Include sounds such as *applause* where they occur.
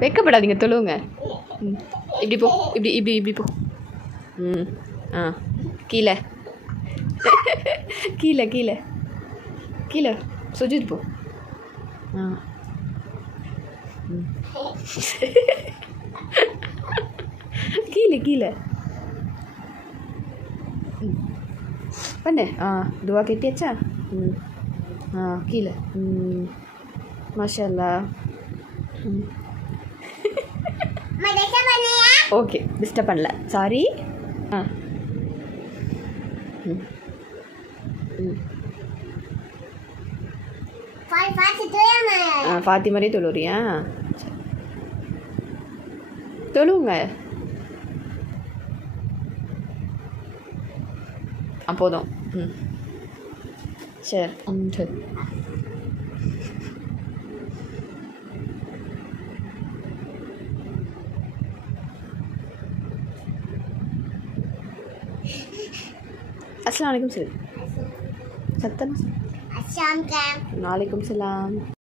Beka berada dengan tolong hmm. kan? Ibi po, ibi ibi ibi po. Hmm, ah, kila, *laughs* kila kila, kila, sujud so po. Ah, kila hmm. *laughs* kila. Hmm. Pane? Ah, dua kiri aja. Hmm, ah, kila. Hmm, masya Allah. Hmm. Okay disturb பண்ணல sorry ஆ ஃபாத்தி மாதிரியே தொழுறியா தொழுவுங்க போதும் ம் சரி அஸ்லாம் வலைக்கும் சரி சத்தம் அஸ்லாம் வலைக்கும் சலாம்